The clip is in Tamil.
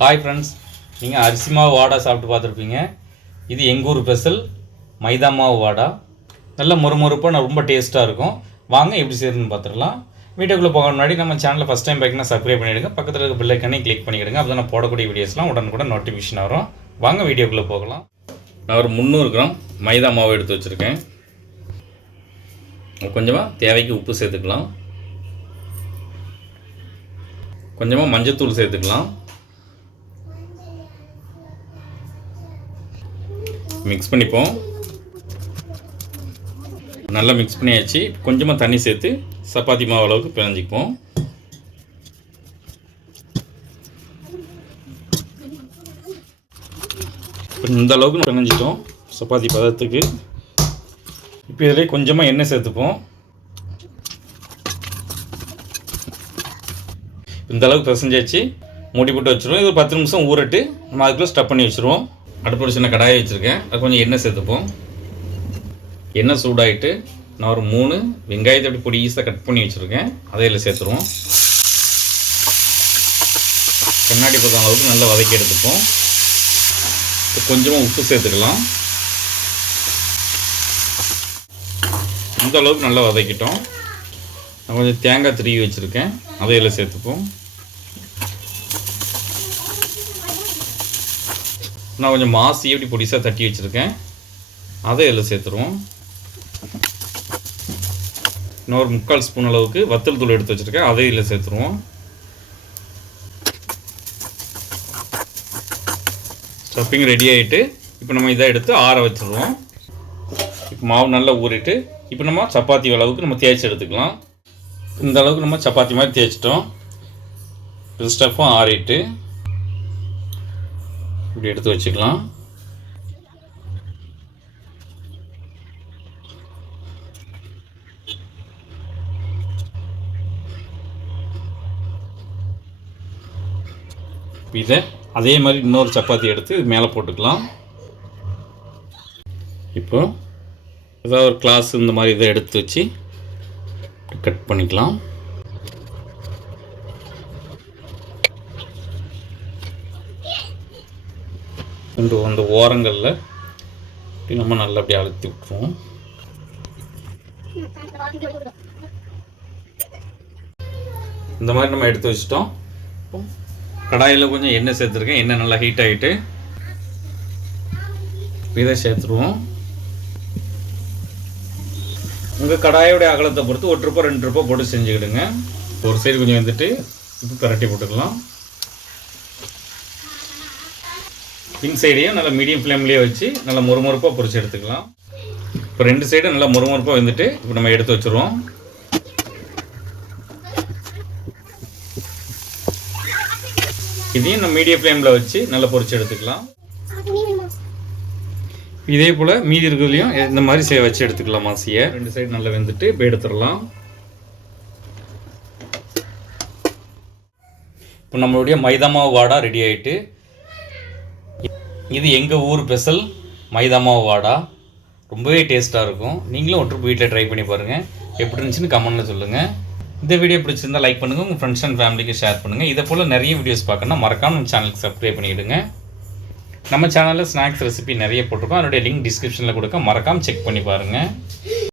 ஹாய் ஃப்ரெண்ட்ஸ் நீங்கள் அரிசி மாவு வாடா சாப்பிட்டு பார்த்துருப்பீங்க. இது எங்கள் ஊர் ஸ்பெஷல் மைதா மாவு வாடா. நல்ல மொறுமொறுப்பாக ரொம்ப டேஸ்ட்டாக இருக்கும். வாங்க எப்படி செய்யணும்னு பார்த்துடலாம். வீடியோக்குள்ளே போக முன்னாடி நம்ம சேனலில் ஃபஸ்ட் டைம் பார்க்கணும் சப்ஸ்கிரைப் பண்ணிவிடுங்க பக்கத்தில் இருக்க பில்லைக்கனே கிளிக் பண்ணிவிடுங்க அப்போ நான் போடக்கூடிய வீடியோஸ்லாம் உடனுக்குடன் நோட்டிஃபிகேஷன் வரும். வாங்க வீடியோக்குள்ளே போகலாம். நான் ஒரு முந்நூறு கிராம் மைதா மாவு எடுத்து வச்சுருக்கேன். கொஞ்சமாக தேவைக்கு உப்பு சேர்த்துக்கலாம். கொஞ்சமாக மஞ்சத்தூள் சேர்த்துக்கலாம். மிக்ஸ் பண்ணிப்போம். நல்லா மிக்ஸ் பண்ணியாச்சு. கொஞ்சமாக தண்ணி சேர்த்து சப்பாத்தி மாவு அளவுக்கு பிணைஞ்சிக்குவோம். இந்த அளவுக்கு பிணைஞ்சிட்டோம். சப்பாத்தி பதத்துக்கு. இப்போ இதில் கொஞ்சமாக எண்ணெய் சேர்த்துப்போம். இந்த அளவுக்கு பிசைஞ்சாச்சு. மூடி போட்டு வச்சுருவோம். இது ஒரு பத்து நிமிஷம் ஊறட்டு நம்ம அதுக்குள்ளே ஸ்டப் பண்ணி வச்சுருவோம். அடுப்பில் சின்ன கடாயை வச்சுருக்கேன். அது கொஞ்சம் எண்ணெய் சேர்த்துப்போம். எண்ணெய் சூடாகிட்டு நான் ஒரு மூணு வெங்காயத்தை அப்படி பொடி ஈஸாக கட் பண்ணி வச்சுருக்கேன். அதை இதில் சேர்த்துருவோம். கண்ணாடி பதம் அளவுக்கு நல்லா வதக்கி எடுத்துப்போம். இப்போ கொஞ்சமாக உப்பு சேர்த்துக்கலாம். இந்த அளவுக்கு நல்லா வதக்கிட்டோம். நான் கொஞ்சம் தேங்காய் திருவி வச்சுருக்கேன். அதை இதில் சேர்த்துப்போம். நான் கொஞ்சம் மாசி எப்படி பொடிசாக தட்டி வச்சுருக்கேன். அதை இதில் சேர்த்துருவோம். இன்னொரு ஒரு முக்கால் ஸ்பூன் அளவுக்கு வத்தல் தூள் எடுத்து வச்சுருக்கேன். அதை இதில் சேர்த்துருவோம். ஸ்டஃபிங் ரெடி ஆகிட்டு இப்போ நம்ம இதை எடுத்து ஆற வச்சுருவோம். இப்போ மாவு நல்லா ஊறிட்டு இப்போ நம்ம சப்பாத்தி அளவுக்கு நம்ம தேய்ச்சி எடுத்துக்கலாம். இந்த அளவுக்கு நம்ம சப்பாத்தி மாதிரி தேய்ச்சிட்டோம். ஸ்டஃப்பும் ஆறிட்டு இப்படி எடுத்து வச்சுக்கலாம். இதை அதே மாதிரி இன்னொரு சப்பாத்தி எடுத்து மேலே போட்டுக்கலாம். இப்போ ஏதாவது ஒரு கிளாஸ் இந்த மாதிரி இதை எடுத்து வச்சு கட் பண்ணிக்கலாம். இந்த அந்த ஓரங்களில் இப்படி நம்ம நல்லா அப்படியே அழுத்தி விட்டுருவோம். இந்த மாதிரி நம்ம எடுத்து வச்சிட்டோம். கடாயில் கொஞ்சம் எண்ணெய் சேர்த்துருக்கேன். எண்ணெய் நல்லா ஹீட் ஆகிட்டு இதை சேர்த்துருவோம். உங்கள் கடாயோடைய அகலத்தை பொறுத்து ஒரு ட்ரிப்போ ரெண்டு ட்ரிப்போ போட்டு செஞ்சுக்கிடுங்க. ஒரு சைடு கொஞ்சம் வந்துட்டு இப்போ பரட்டி போட்டுக்கலாம். பின் சைடையும் நல்லா மீடியம் ஃப்ளேம்லேயே வச்சு நல்லா முறுமுறுப்பாக பொறிச்சு எடுத்துக்கலாம். இப்போ ரெண்டு சைடும் நல்லா முறுமுறுப்பாக வந்துட்டு இப்போ நம்ம எடுத்து வச்சுருவோம். இதையும் நம்ம மீடியம் ஃப்ளேமில் வச்சு நல்லா பொறிச்சு எடுத்துக்கலாம். இதே போல் மீதி இருக்கிறதுலையும் இந்த மாதிரி சே வச்சு எடுத்துக்கலாம் மாசியை. ரெண்டு சைடு நல்லா வெந்துட்டு இப்போ எடுத்துடலாம். இப்போ நம்மளுடைய மைதா மாவு வாடா ரெடி ஆகிட்டு இது எங்கள் ஊர் ஸ்பெஷல் மைதா மாவு வாடா ரொம்பவே டேஸ்ட்டாக இருக்கும். நீங்களும் ஒன்று வீட்டில் ட்ரை பண்ணி பாருங்கள் எப்படி இருந்துச்சுன்னு கமெண்ட்டில் சொல்லுங்கள் இந்த வீடியோ பிடிச்சிருந்தால் லைக் பண்ணுங்கள் உங்கள் ஃப்ரெண்ட்ஸ் அண்ட் ஃபேமிலிக்கு ஷேர் பண்ணுங்கள் இதை போல் நிறைய வீடியோஸ் பார்க்கணும்னா மறக்காமல் நம்ம சேனலுக்கு சப்ஸ்கிரைப் பண்ணிவிடுங்க நம்ம சேனலில் ஸ்நாக்ஸ் ரெசிபி நிறைய போட்டிருக்கோம். அதனுடைய லிங்க் டிஸ்கிரிப்ஷனில் கொடுக்க மறக்காமல் செக் பண்ணி பாருங்கள்